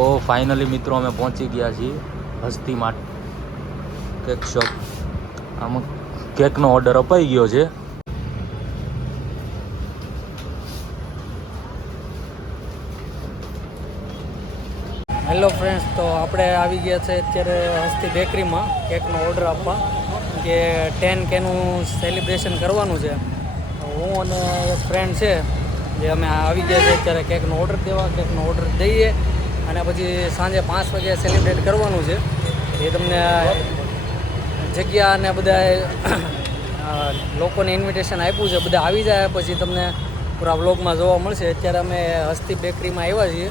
તો ફાઇનલી મિત્રો અમે પહોંચી ગયા છીએ હસ્તી માટ કેક શોપ. આમાં કેકનો ઓર્ડર અપાઈ ગયો છે. હેલો ફ્રેન્ડ્સ, તો આપણે આવી ગયા છે અત્યારે હસ્તી બેકરીમાં કેકનો ઓર્ડર આપવા. કે ટેન કેનું સેલિબ્રેશન કરવાનું છે. હું અને ફ્રેન્ડ છે, જે અમે આવી ગયા છે અત્યારે કેકનો ઓર્ડર દેવા, કેકનો ઓર્ડર દઈએ. અને પછી સાંજે પાંચ વાગે સેલિબ્રેટ કરવાનું છે. એ તમને જગ્યા અને બધા લોકોને ઇન્વિટેશન આપ્યું છે, બધા આવી જાય, પછી તમને પૂરા વ્લોગમાં જોવા મળશે. અત્યારે અમે હસ્તી બેકરીમાં આવ્યા છીએ.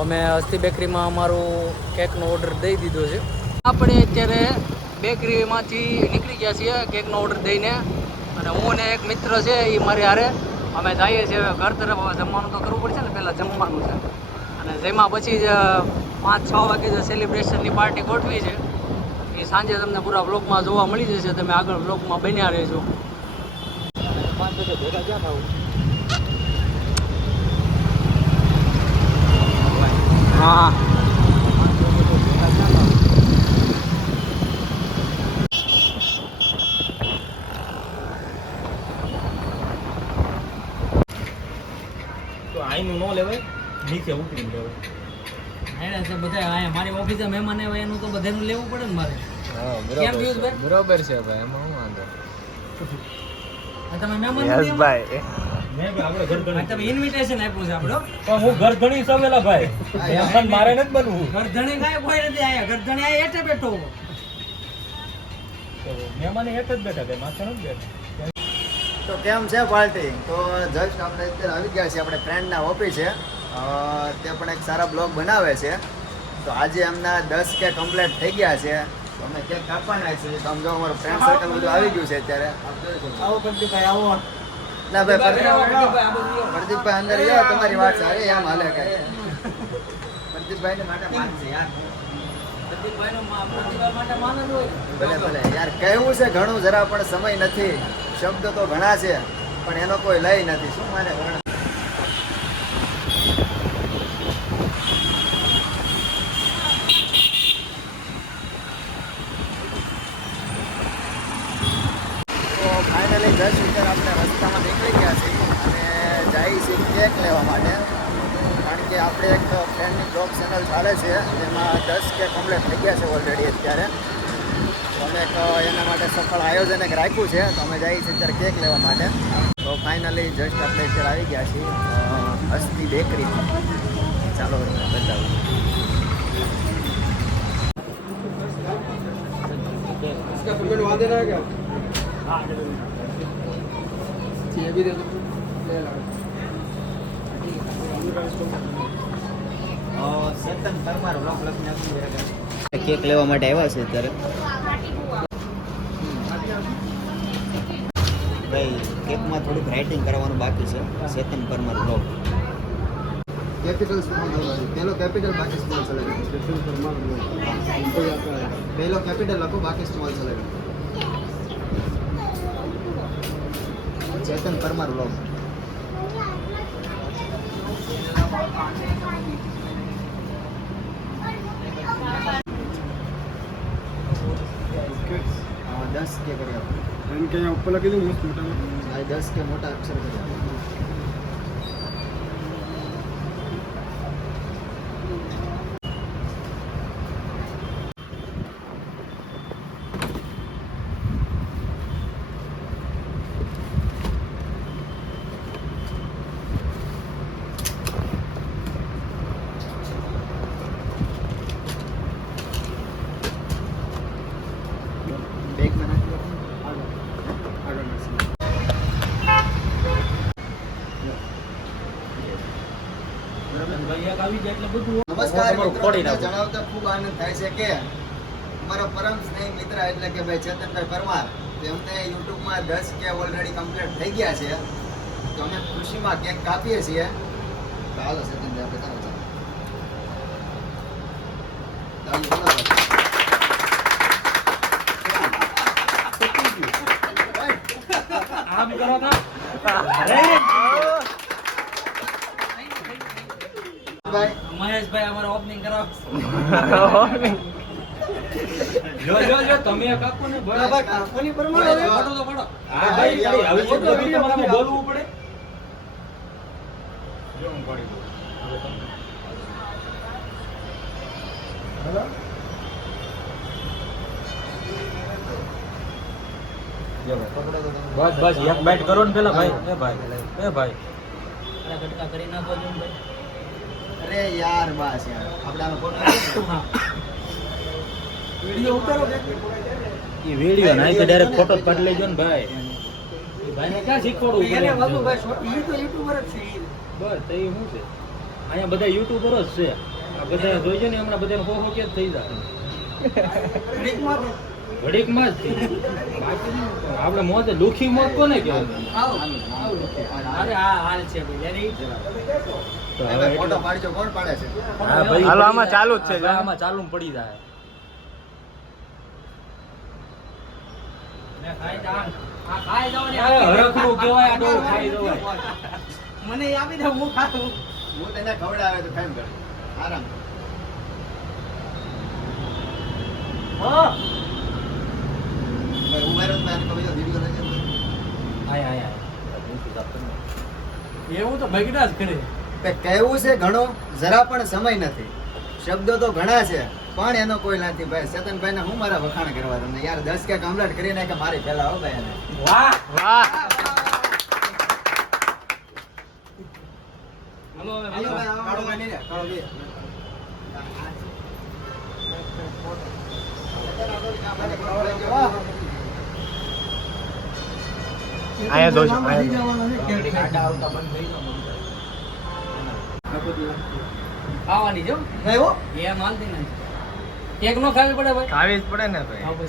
અમે હસ્તી બેકરીમાં અમારું કેકનો ઓર્ડર દઈ દીધો છે. આપણે અત્યારે બેકરીમાંથી નીકળી ગયા છીએ કેકનો ઓર્ડર દઈને. અને હું અને એક મિત્ર છે એ મારી હારે. અમે જઈએ છીએ ઘર તરફ. જમવાનું તો કરવું પડશે ને, પહેલાં જમવાનું છે. અને તેમાં પછી જ પાંચ છ વાગે જે સેલિબ્રેશનની પાર્ટી ગોઠવી છે, એ સાંજે તમને પૂરા બ્લોગમાં જોવા મળી જશે. તમે આગળ બ્લોગમાં બન્યા રહેજો. હા તો આઈનું ન લેવાય નીચે ઉતરીને લેવાય આયા છે બધા આયા મારી ઓફિસે મહેમાન આવ્યા એનું તો બધાનું લેવું પડે ને મારે. કેમ? બરોબર છે. ભાઈ? એમાં હું વાંધો તમે મહેમાન યસભાઈ મેં બી આપણે ઘર ગણી તમે ઇન્વિટેશન આપ્યું છે આપણો. પણ હું ઘર ગણી સવેલા ભાઈ. મહેમાન મારે નથી બનવું. ગરધણી કાંઈ કોઈ નથી આયા. ગરધણી આયા એટલે બેઠો તો મહેમાને હેઠ જ બેઠા કઈ માથે નથી બેઠા. તો કેમ છે પાર્ટી? તો જસ્ટ આપણે અત્યારે આવી ગયા છે આપણે ફ્રેન્ડના ઓફિસે તે પણ એક સારા બ્લોગ બનાવે છે. તો આજે એમના દસ કે કમ્પ્લેટ થઈ ગયા છે. તો અમે ક્યાંક કાપવાના છીએ તો આમ અમારું ફ્રેન્ડ સર્કલ બધું આવી ગયું છે અત્યારે. આવો પ્રદીપભાઈ આવો. ના ભાઈ પ્રદીપભાઈ. પ્રદીપભાઈ અંદર જાઓ તમારી વાત સારી આમ હાલે કઈ. મા- પ્રતિભા માટે માન છે યાર ભલે ભલે. યાર કહેવું છે ઘણું જરા પણ સમય નથી. શબ્દ તો ઘણા છે પણ એનો કોઈ લય નથી. શું મારે તો ફાઇનલી દસ મીટર આપણે રસ્તામાં નીકળી ગયા છીએ અને જઈએ છીએ કેક લેવા માટે. કારણ કે આપણે એક ફ્રેન્ડની બ્લોગ ચેનલ ચાલે છે, જેમાં દસ કે કમ્પ્લીટ થઈ ગયા છે ઓલરેડી અત્યારે. અમે એના માટે સફળ આયોજન એક રાખ્યું છે, તો અમે જઈએ છીએ અત્યારે કેક લેવા માટે. તો ફાઇનલી જસ્ટ આપણે અત્યારે આવી ગયા છીએ હસ્તી બેકરીમાં ચાલો બતાવું ચેતન પરમાર બ્લોગ લખીને કેક લેવા માટે આવ્યા છે અત્યારે. ભાઈ, કેકમાં થોડુંક રાઇટિંગ કરવાનું બાકી છે. ચેતન પરમાર બ્લોગ કેપિટલ પહેલો કેપિટલ બાકી સ્મોલ ચલે પહેલો કેપિટલ લખો બાકી સ્મોલ ચલે ચેતન પરમાર બ્લોગ દસ કે કર્યા એમ કે અહીંયા ઉપર લખી દઉં મસ્ત મોટા આ દસ કે મોટા અક્ષર કરી આપો બેગમાં નાખી આપો આગળ નાખશું. ભાઈ એક આવી જાય એટલે બધું નમસ્કાર મિત્રો ફોડી તમને નાખું. જણાવતા ખૂબ આનંદ થાય છે કે અમારો પરમ સ્નેહી મિત્ર એટલે કે ભાઈ ચેતનભાઈ પરમાર તેમને યુટ્યુબમાં દસ કે ઓલરેડી કમ્પ્લીટ થઈ ગયા છે. તો અમે ખુશીમાં કેક કાપીએ છીએ. હાલો ચેતનભાઈ આપણે ચાલો. ચાલો આમ કરો ના મહેશભાઈ અમારે ઓપનિંગ કરાવો. જો જો જો તમે કાકો ને બરાબર. ફોટો તો ફોટો. હા ભાઈ ભાઈ, હવે બોલવું પડે. બસ બસ એક બાઈટ કરો ને પેલા ભાઈ. એ ભાઈ એ ભાઈ. કરી નાખો જો અરે યાર બસ યાર. આપણે આનો વિડિયો ઉતારો કે? વિડિયો ના તો ડાયરેક્ટ ફોટો પાડી લેજો ને ભાઈ. ભાઈને ક્યાં શીખવાડું એને એમ ભાઈ શોર્ટ ઈ તો યુટ્યુબર જ છે બસ તો એ શું છે? અહીંયા બધા યુટ્યુબરો જ છે. આ બધા જોઈજો ને હમણાં બધાને હો હો કે જ થઈ જાય. જ. આપણે મોત દુખી મોત કોને કહેવાય? અરે આ હાલ છે ભાઈ યાર ઈ. તો હવે ભાઈ ફોટો એટલે- પાડજો કોણ પાડે છે? હા ભાઈ હાલો, આમાં ચાલુ જ છે, આમાં ચાલુ પડી જાય. મને આપી દે હું ખાતું હું તને ખવડાવે તો ખાઈ કર. આરામ આયા, આયા. એવું તો ભગડા જ કરે. કે કહેવું છે ઘણો જરા પણ સમય નથી. શબ્દો તો ઘણા છે પણ એનો કોઈ નથી ભાઈ ચેતનભાઈ ને હું મારા વખાણ કરવા તમને? યાર દસ કે કમ્પ્લીટ કરી નાખે મારી પેલા હો ભાઈ એને. વાહ વાહ. હાલો હવે હાલો કાળો નહીં રે, કાળો ભાઈ. અહીંયા જોજો, અહીંયા ખાવાની જો એ માલતી નથી કેક નો ખાવી પડે ભાઈ. ખાવી જ પડે ને ભાઈ.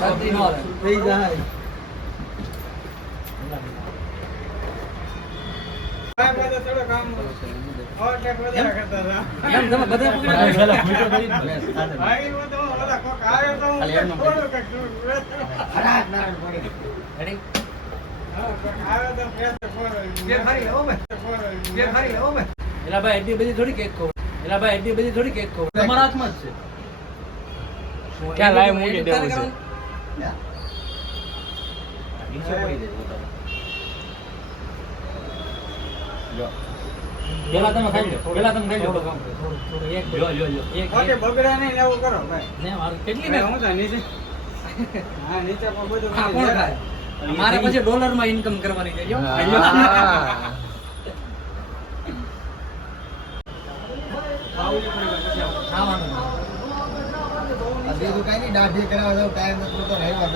શરદી નો આવે. એમ તમે જ? એલા ભાઈ એટલી બધી થોડી કેક ખાવ એલા ભાઈ એટલી બધી થોડી કેક તમારા હાથમાં જ છે પોતાનો. પેલા તમે ખાઈ લો પેલા તમે ખાઈ લો ને મારું કેટલી ને? હા, કોણ ખાય? મારે પછી ડોલરમાં ઇન્કમ કરવાની છે જો. હા. બીજું કઈ નહીં દાઢી ટાઈમ નથી તો રહેવા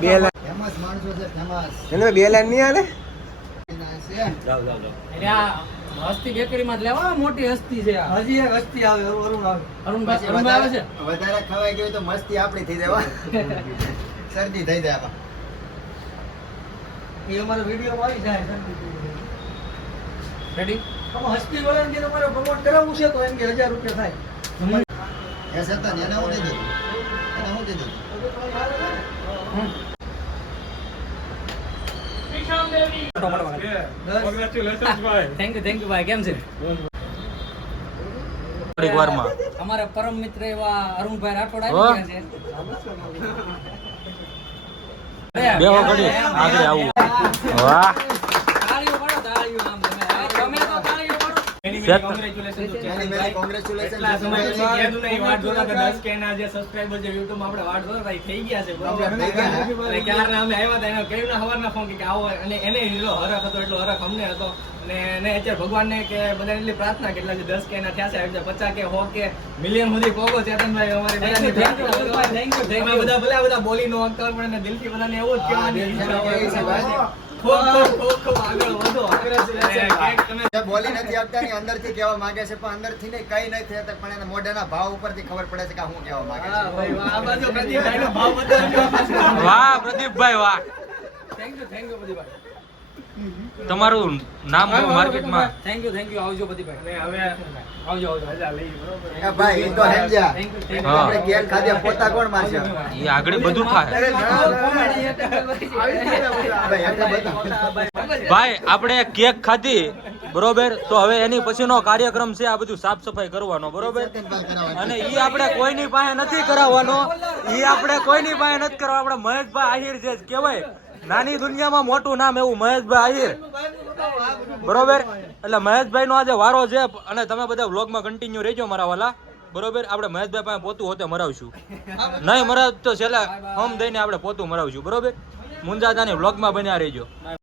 બે એને બે લાઈન નહીં આલે છે જાઓ જાઓ જાઓ એટલે આ હસ્તી બેકરી માં લેવા? મોટી હસ્તી છે હજી એક હસ્તી આવે અરુણ આવે. અરુણભાઈ પછી આવે છે? વધારે વધારે ખવાઈ ગયું તો મસ્તી આપણી થઈ જાય શરદી થઈ જાય આમાં. એ અમારો વીડિયો આવી જાય રેડી હસ્તી વાળાને તમારે પ્રમોટ કરાવવું છે તો એમ કે હજાર રૂપિયા થાય. એ સતન એને હું એને હું થેન્ક યુ થેન્ક યુ ભાઈ કેમ છે? થોડીક વારમાં અમારા પરમ મિત્ર એવા અરુણભાઈ રાઠોડ આવી ગયા છે. બેહો ઘડી આગળ આવું. વાહ તાળીઓ પાડો તાળીઓ આમ તમે હા, તમે તો તાળીઓ પાડો એની મેરી congratulations એટલા સમયથી જસુભાઈ. કીધું નહીં, વાટ જોતા હતા, 10K ને છે, કે આવો, અને એને એટલો હરખ હતો, એટલો હરખ અમને હતો. અને એને અત્યારે કે બધાને એટલી પ્રાર્થના કે એટલા જે 10K ના થયા છે, પચાસ કે 50K, 100K, million સુધી પહોંચો, ચેતનભાઈ, અમારી. બધા ભલે બધા બોલી નો અંતર પણ દિલથી બધાને એવું જ કહેવાની બોલી નથી આપતા ને અંદરથી કેવા માંગે છે પણ અંદરથી નહીં કઈ નથી થતા પણ એના મોઢાના ભાવ ઉપરથી ખબર પડે છે કે આ હું કહેવા માંગે છે. ભાઈ, આ બાજુ પ્રદીપભાઈનો ભાવ બતાવજો. વાહ પ્રદીપભાઈ વાહ. થેન્ક યુ થેન્ક યુ પ્રદીપભાઈ. તમારું નામ માર્કેટમાં થેન્ક યુ થેન્ક યુ આવજો બધીભાઈ હવે આવજો આવજો. રજા લઈ બરોબર. એ ભાઈ એ તો યુ આપણે કેક ખાધ્યા પોતા કોણ મારશે? એ આગળ બધું થાય ભાઈ આપણે કેક ખાધી બરોબર? તો હવે એની પછીનો કાર્યક્રમ છે આ બધું સાફ સફાઈ કરવાનો બરોબર? અને ઈ આપણે કોઈની પાસે નથી કરાવવાનો. ઈ આપણે કોઈની પાસે નથી કરવા આપણે મહેશભાઈ આહિર જે કહેવાય નાની દુનિયામાં મોટું નામ એવું મહેશભાઈ બરોબર? એટલે મહેશભાઈ નો આજે વારો છે અને તમે બધા વ્લોગમાં કન્ટિન્યુ રહેજો મારા વાલા. બરોબર? આપણે મહેશભાઈ પાસે પોતું હોતે મરાવશું. નહીં મરાવ તો છેલ્લા હમ દઈને આપણે પોતું મરાવશું. બરોબર? મુંજાદાની વ્લોગમાં બન્યા રહેજો.